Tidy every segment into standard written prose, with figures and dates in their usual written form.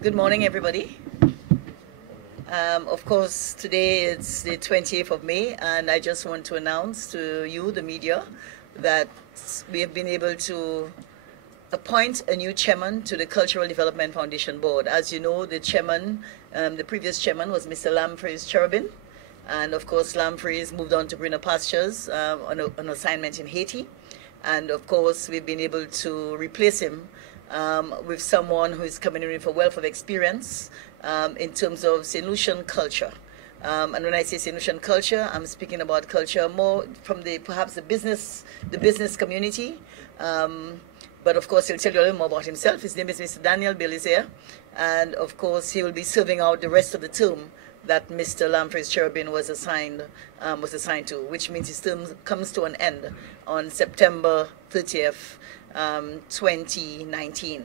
Good morning, everybody. Of course, today it's the 20th of May, and I just want to announce to you, the media, that we have been able to appoint a new chairman to the Cultural Development Foundation Board. As you know, the chairman, the previous chairman was Mr. Lamfries Cherubin, and of course, Lamfries moved on to greener pastures on an assignment in Haiti. And of course, we've been able to replace him with someone who is coming in with a wealth of experience in terms of St. Lucian culture. And when I say St. Lucian culture, I'm speaking about culture more from perhaps the business community. But of course, he'll tell you a little more about himself. His name is Mr. Daniel Belizaire, and of course, he will be serving out the rest of the term that Mr. Lamfries Cherubin was assigned to, which means his term comes to an end on September 30th, 2019.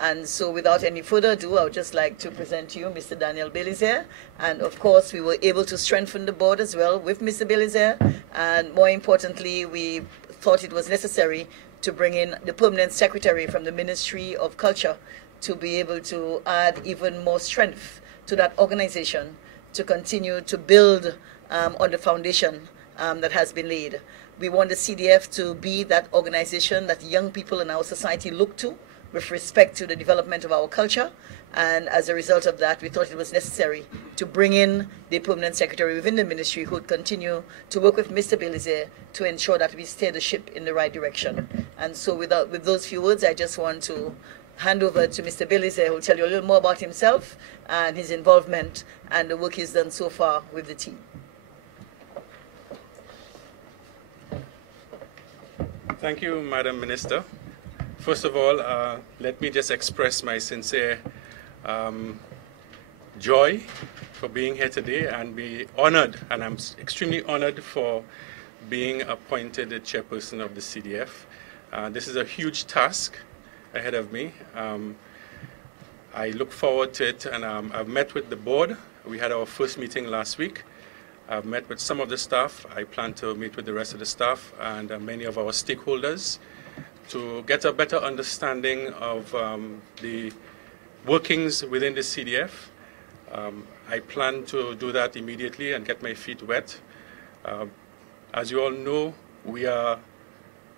And so without any further ado, I would just like to present to you Mr. Daniel Belizaire. And of course, we were able to strengthen the board as well with Mr. Belizaire. And more importantly, we thought it was necessary to bring in the permanent secretary from the Ministry of Culture to be able to add even more strength to that organization to continue to build on the foundation that has been laid. We want the CDF to be that organization that young people in our society look to with respect to the development of our culture. And as a result of that, we thought it was necessary to bring in the permanent secretary within the ministry who would continue to work with Mr. Belizaire to ensure that we steer the ship in the right direction. And so with those few words, I just want to hand over to Mr. Belizaire, who will tell you a little more about himself and his involvement and the work he's done so far with the team. Thank you, Madam Minister. First of all, let me just express my sincere joy for being here today and be honored, and I'm extremely honored for being appointed the chairperson of the CDF. This is a huge task ahead of me. I look forward to it, and I've met with the board. We had our first meeting last week. I've met with some of the staff. I plan to meet with the rest of the staff and many of our stakeholders to get a better understanding of the workings within the CDF. I plan to do that immediately and get my feet wet. As you all know, we are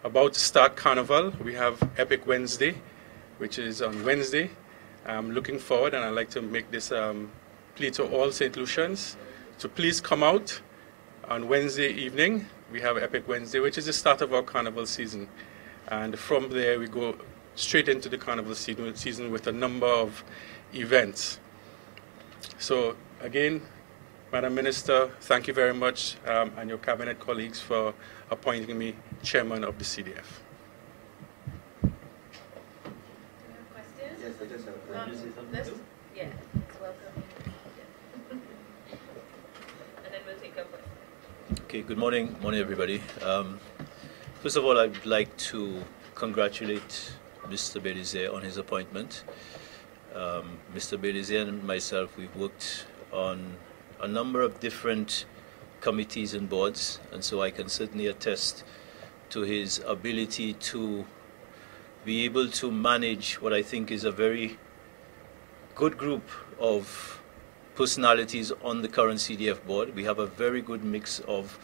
about to start Carnival. We have Epic Wednesday, which is on Wednesday. I'm looking forward, and I'd like to make this plea to all St. Lucians to please come out on Wednesday evening. We have Epic Wednesday, which is the start of our Carnival season. And from there, we go straight into the Carnival season with a number of events. So again, Madam Minister, thank you very much, and your cabinet colleagues for appointing me chairman of the CDF. Questions? Yes, I just have Yeah, welcome. And then we'll take a question. Okay, good morning everybody. First of all, I'd like to congratulate Mr. Belizaire on his appointment. Mr. Belizaire and myself, we've worked on a number of different committees and boards, and so I can certainly attest to his ability to be able to manage what I think is a very good group of personalities on the current CDF board. We have a very good mix of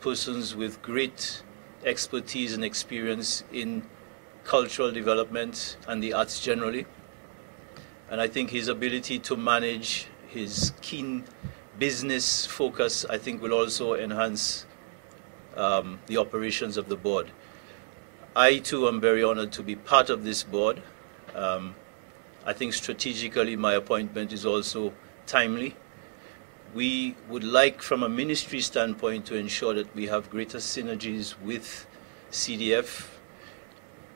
persons with great expertise and experience in cultural development and the arts generally. And I think his ability to manage, his keen business focus, I think will also enhance the operations of the board. I too am very honored to be part of this board. I think strategically my appointment is also timely. We would like, from a ministry standpoint, to ensure that we have greater synergies with CDF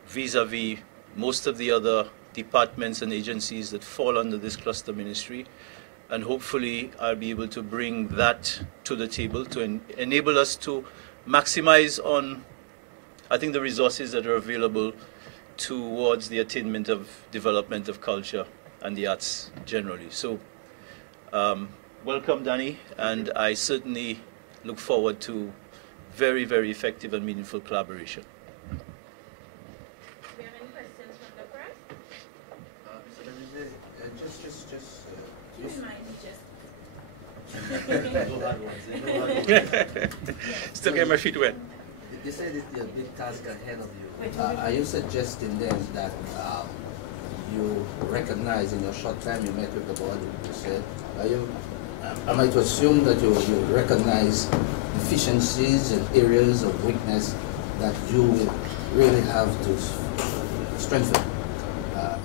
vis-a-vis most of the other departments and agencies that fall under this cluster ministry. And hopefully I'll be able to bring that to the table to enable us to maximize on, I think, the resources that are available towards the attainment of development of culture and the arts generally. So welcome, Danny, and I certainly look forward to very, very effective and meaningful collaboration. Do we have any questions from the press? Mr. Belizaire, just Still getting my feet wet. You said it's a big task ahead of you. Are you suggesting then that you recognize in your short time you met with the board, you said, am I to assume that you recognize deficiencies and areas of weakness that you really have to strengthen?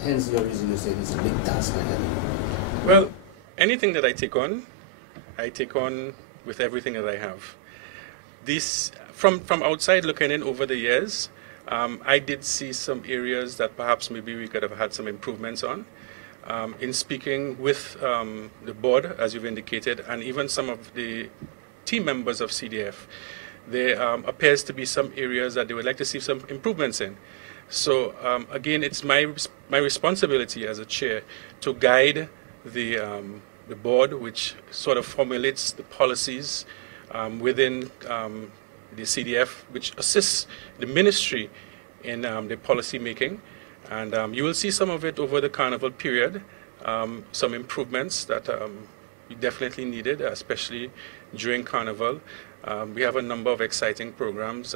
Hence your reason you said it's a big task ahead. Well, anything that I take on with everything that I have. This, from outside looking in over the years, I did see some areas that perhaps maybe we could have had some improvements on. In speaking with the board, as you've indicated, and even some of the team members of CDF, there appears to be some areas that they would like to see some improvements in. So again, it's my responsibility as a chair to guide the board, which sort of formulates the policies within the CDF, which assists the ministry in the policy making. And you will see some of it over the carnival period, some improvements that we definitely needed, especially during carnival. We have a number of exciting programs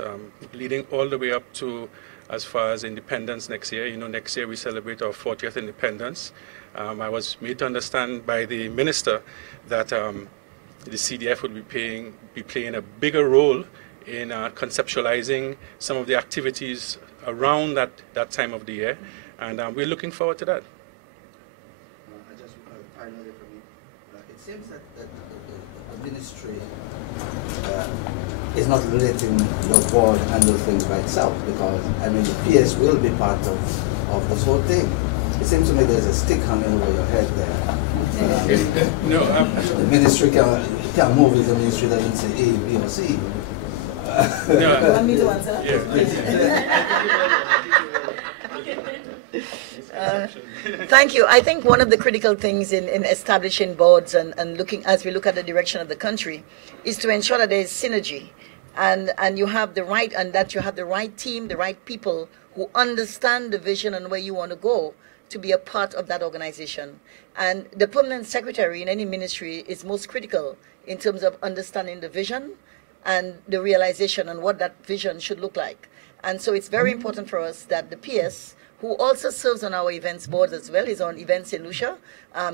leading all the way up to as far as independence next year. You know, next year we celebrate our 40th independence. I was made to understand by the minister that the CDF would be playing a bigger role in conceptualizing some of the activities around that time of the year, and we're looking forward to that. I just finally from you. It seems that the ministry is not letting the board handle things by itself, because I mean the PS will be part of this whole thing. It seems to me there's a stick hanging over your head there. No, the ministry can't move if the ministry doesn't say A, B, or C. no, You want me to answer? Thank you. I think one of the critical things in establishing boards and looking, as we look at the direction of the country, is to ensure that there is synergy, and you have the right, and that you have the right team, the right people who understand the vision and where you want to go to be a part of that organization. And the permanent secretary in any ministry is most critical in terms of understanding the vision and the realization and what that vision should look like. And so it's very important for us that the PS, who also serves on our events board as well, is on Events in Lucia.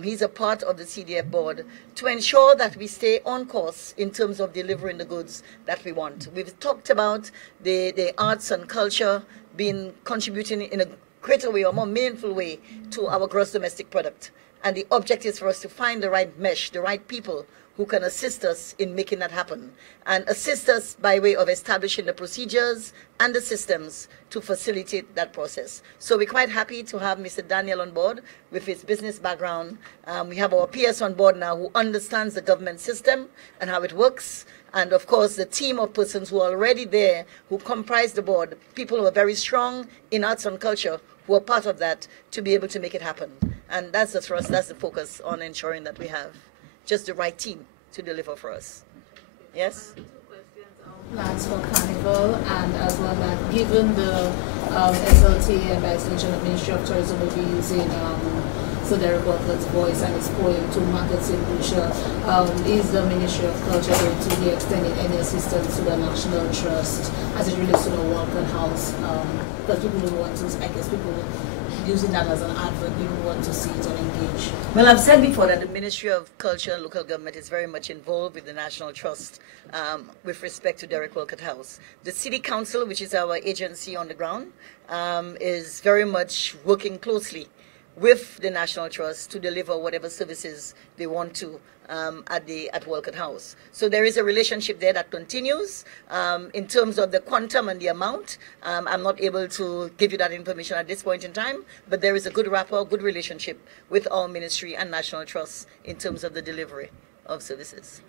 He's a part of the CDF board to ensure that we stay on course in terms of delivering the goods that we want. We've talked about the arts and culture being contributing in a greater way or more meaningful way to our gross domestic product. And the objective is for us to find the right mesh, the right people who can assist us in making that happen, and assist us by way of establishing the procedures and the systems to facilitate that process. So we're quite happy to have Mr. Daniel on board with his business background. We have our PS on board now who understands the government system and how it works. And of course, the team of persons who are already there, who comprise the board, people who are very strong in arts and culture, who are part of that, to be able to make it happen. And that's for us, that's the focus on ensuring that we have just the right team to deliver for us. Yes? Plans for Carnival, and as well that given the SLT and by extension of Ministry of Tourism will be using Sir Derek Walker's voice and his poem to market St. Lucia, is the Ministry of Culture going to be extending any assistance to the National Trust as it relates to the Walker House? Because people don't want to, I guess people using that as an advert, people want to see it and engage. Well, I've said before that the Ministry of Culture and Local Government is very much involved with the National Trust with respect to Derek Walcott House. The City Council, which is our agency on the ground, is very much working closely with the National Trust to deliver whatever services they want to at Walcott House. So there is a relationship there that continues. In terms of the quantum and the amount, I'm not able to give you that information at this point in time, but there is a good rapport, good relationship with our ministry and National Trust in terms of the delivery of services.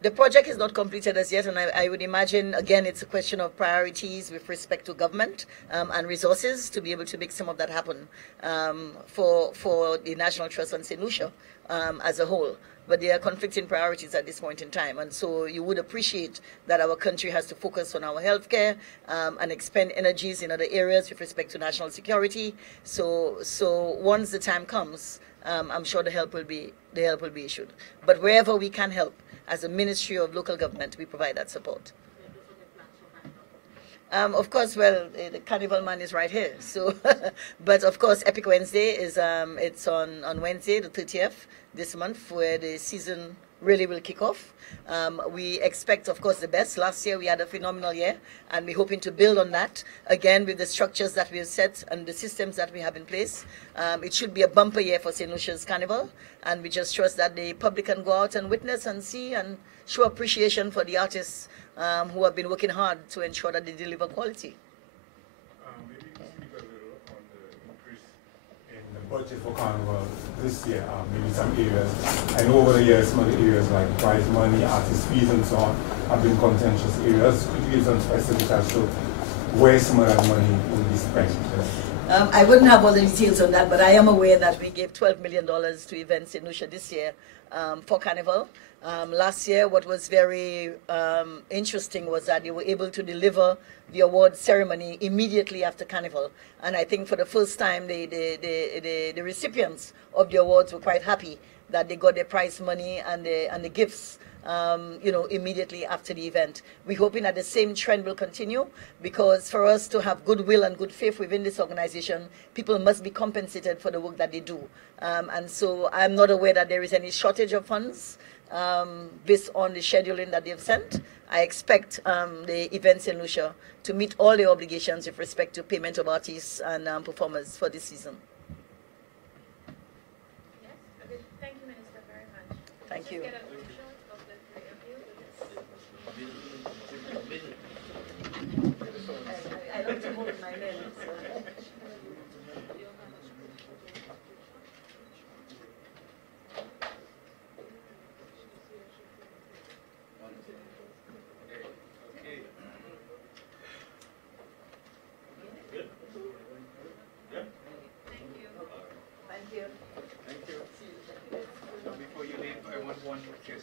The project is not completed as yet, and I would imagine, again, it's a question of priorities with respect to government and resources to be able to make some of that happen for the National Trust on St. Lucia as a whole. but there are conflicting priorities at this point in time. And so you would appreciate that our country has to focus on our healthcare and expend energies in other areas with respect to national security. So once the time comes, I'm sure the help will be issued. But wherever we can help, as a Ministry of Local Government, we provide that support. Of course, well, the Carnival man is right here. So, but of course, Epic Wednesday is it's on Wednesday, the 30th this month, where the season really will kick off. We expect, of course, the best. Last year we had a phenomenal year, and we're hoping to build on that again with the structures that we have set and the systems that we have in place. It should be a bumper year for St. Lucia's Carnival, and we just trust that the public can go out and witness and see and show appreciation for the artists who have been working hard to ensure that they deliver quality. Maybe you can speak a little on the increase in the budget for Carnival this year, maybe some areas. I know over the years some of the areas like prize money, artist fees and so on have been contentious areas. Could you give some specifics as to where some of that money will be spent? I wouldn't have all the details on that, but I am aware that we gave $12 million to Events in Lucia this year for Carnival. Last year, what was very interesting was that they were able to deliver the award ceremony immediately after Carnival. And I think for the first time, the recipients of the awards were quite happy that they got their prize money and the gifts immediately after the event. We're hoping that the same trend will continue, because for us to have goodwill and good faith within this organization, people must be compensated for the work that they do. And so I'm not aware that there is any shortage of funds based on the scheduling that they've sent. I expect the Events in Lucia to meet all the obligations with respect to payment of artists and performers for this season. Yes? Okay. Thank you, Minister, very much. Thank you. Just get a picture of the three of you. I love to hold my men. Before you leave, I want one kiss.